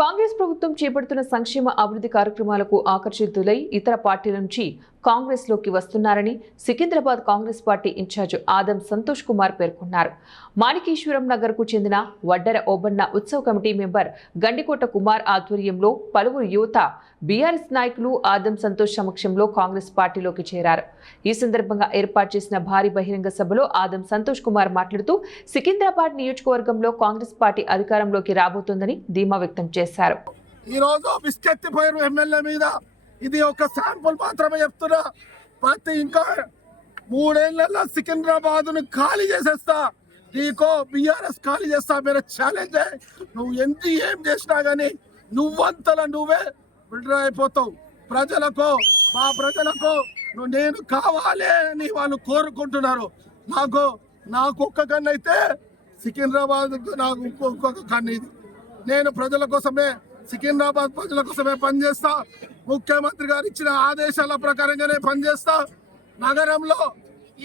కాంగ్రెస్ ప్రభుత్వం చేపడుతున్న సంక్షేమ అభివృద్ధి కార్యక్రమాలకు ఆకర్షితులై ఇతర పార్టీల నుంచి కాంగ్రెస్ లోకి వస్తున్నారని సికింద్రాబాద్ కాంగ్రెస్ పార్టీ ఇన్ఛార్జ్ ఆదం సంతోష్ కుమార్ పేర్కొన్నారు. మాణికేశ్వరం నగర్ కు చెందిన వడ్డర ఓబన్న ఉత్సవ కమిటీ మెంబర్ గండికోట కుమార్ ఆధ్వర్యంలో పలువురు యువత బీఆర్ఎస్ నాయకులు ఆదం సంతోష్ సమక్షంలో కాంగ్రెస్ పార్టీలోకి చేరారు. ఈ సందర్భంగా ఏర్పాటు చేసిన భారీ బహిరంగ సభలో ఆదం సంతోష్ కుమార్ మాట్లాడుతూ సికింద్రాబాద్ నియోజకవర్గంలో కాంగ్రెస్ పార్టీ అధికారంలోకి రాబోతోందని ధీమా వ్యక్తం చేశారు. ఈ రోజు బిస్కెత్తిపోయిన ఎమ్మెల్యే మీద ఇది ఒక శాంపుల్ మాత్రమే చెప్తున్నా. ప్రతి ఇంకా 3 ఏళ్లలో సికింద్రాబాద్ ను ఖాళీ చేసేస్తా, నీకో బీఆర్ఎస్ ఖాళీ చేస్తా. మీరు ఛాలెంజ్ నువ్వు ఏం చేసినా గానీ నువ్వంతలా నువ్వే బిల్డర్ అయిపోతావు. మా ప్రజలకు నేను కావాలి అని వాళ్ళు కోరుకుంటున్నారు. నాకు ఒక్క కన్ను అయితే సికింద్రాబాద్, నాకు ఇంకొక కన్ను ఇది. నేను ప్రజల కోసమే, సికింద్రాబాద్ ప్రజల కోసమే పనిచేస్తా. ముఖ్యమంత్రి గారు ఇచ్చిన ఆదేశాల ప్రకారంగానే పనిచేస్తా. నగరంలో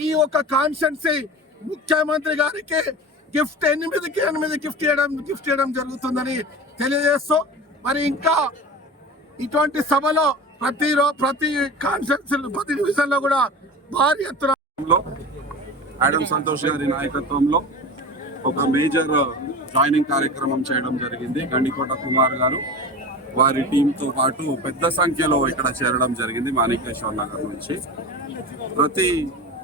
ఈ ఒక కాన్స్టిట్యున్సీ ముఖ్యమంత్రి గారికి గిఫ్ట్ 8 గిఫ్ట్ చేయడం జరుగుతుందని తెలియజేస్తూ, మరి ఇంకా ఇటువంటి సభలో ప్రతి కాన్స్టిట్యున్సీ ప్రతి డివిజన్ లో కూడా భారీ ఎత్తున ఆదం సంతోష్ గారి నాయకత్వంలో ఒక మేజర్ జాయినింగ్ కార్యక్రమం చేయడం జరిగింది. గండికోట కుమార్ గారు వారి టీంతో పాటు పెద్ద సంఖ్యలో ఇక్కడ చేరడం జరిగింది. మాణికేశ్వర్ నగర్ నుంచి ప్రతి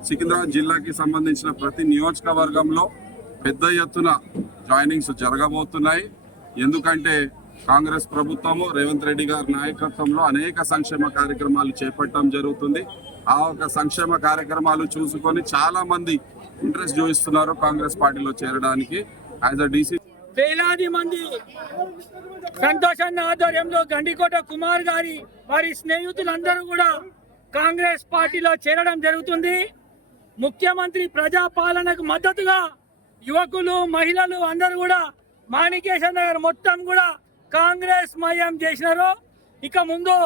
సికింద్రాబాద్ జిల్లాకి సంబంధించిన ప్రతి నియోజకవర్గంలో పెద్ద ఎత్తున జాయినింగ్స్ జరగబోతున్నాయి. ఎందుకంటే కాంగ్రెస్ ప్రభుత్వము రేవంత్ రెడ్డి గారి నాయకత్వంలో అనేక సంక్షేమ కార్యక్రమాలు చేపట్టడం జరుగుతుంది. ఆ ఒక సంక్షేమ కార్యక్రమాలు చూసుకొని చాలా మంది ఇంట్రెస్ట్ చూపిస్తున్నారు కాంగ్రెస్ పార్టీలో చేరడానికి. యాజ్ అ డీసీ వేలాది మంది సంతోషాన్ని ఆధ్వర్యంలో గండికోట కుమార్ గారి వారి స్నేహితులందరూ కూడా కాంగ్రెస్ పార్టీలో చేరడం జరుగుతుంది. ముఖ్యమంత్రి ప్రజాపాలనకు మద్దతుగా యువకులు, మహిళలు అందరూ కూడా మాణికేశ్వర నగర్ మొత్తం కూడా కాంగ్రెస్ మయం చేసినారు. ఇక ముందు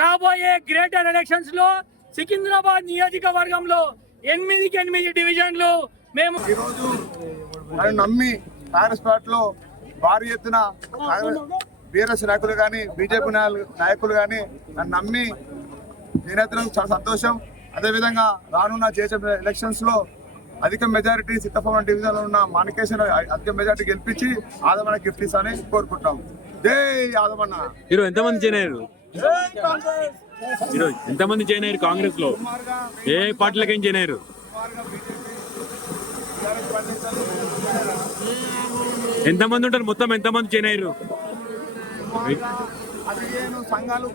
రాబోయే గ్రేటర్ ఎలక్షన్స్ లో సికింద్రాబాద్ నియోజకవర్గంలో 8 డివిజన్లు మేము ఈరోజు నమ్మి కాంగ్రెస్ పార్టీలో భారీ ఎత్తున బీఆర్ఎస్ నాయకులు కానీ బీజేపీ నాయకులు కానీ నన్ను నమ్మి నేనైతే చాలా సంతోషం. అదేవిధంగా రానున్న చేసే ఎలక్షన్స్ లో అధిక మెజారిటీ సిద్ధపవన్ డివిజన్ లో ఉన్న మాణికేశ్వర అధిక మెజారిటీ గెలిపించి ఆదమన్న గిఫ్ట్ ఇస్తానని కోరుకుంటాం. జై ఆదమన్న. ఈరోజు ఎంతమంది జాయిన్ అయ్యారు? ఈరోజు ఎంతమంది జాయిన్ అయ్యారు కాంగ్రెస్ లో? ఏ పార్టీలకి జాయిన్ అయ్యారు? ఎంతమంది ఉంటారు? మొత్తం ఎంతమంది జాయిన్ అయ్యారు? సంఘాలు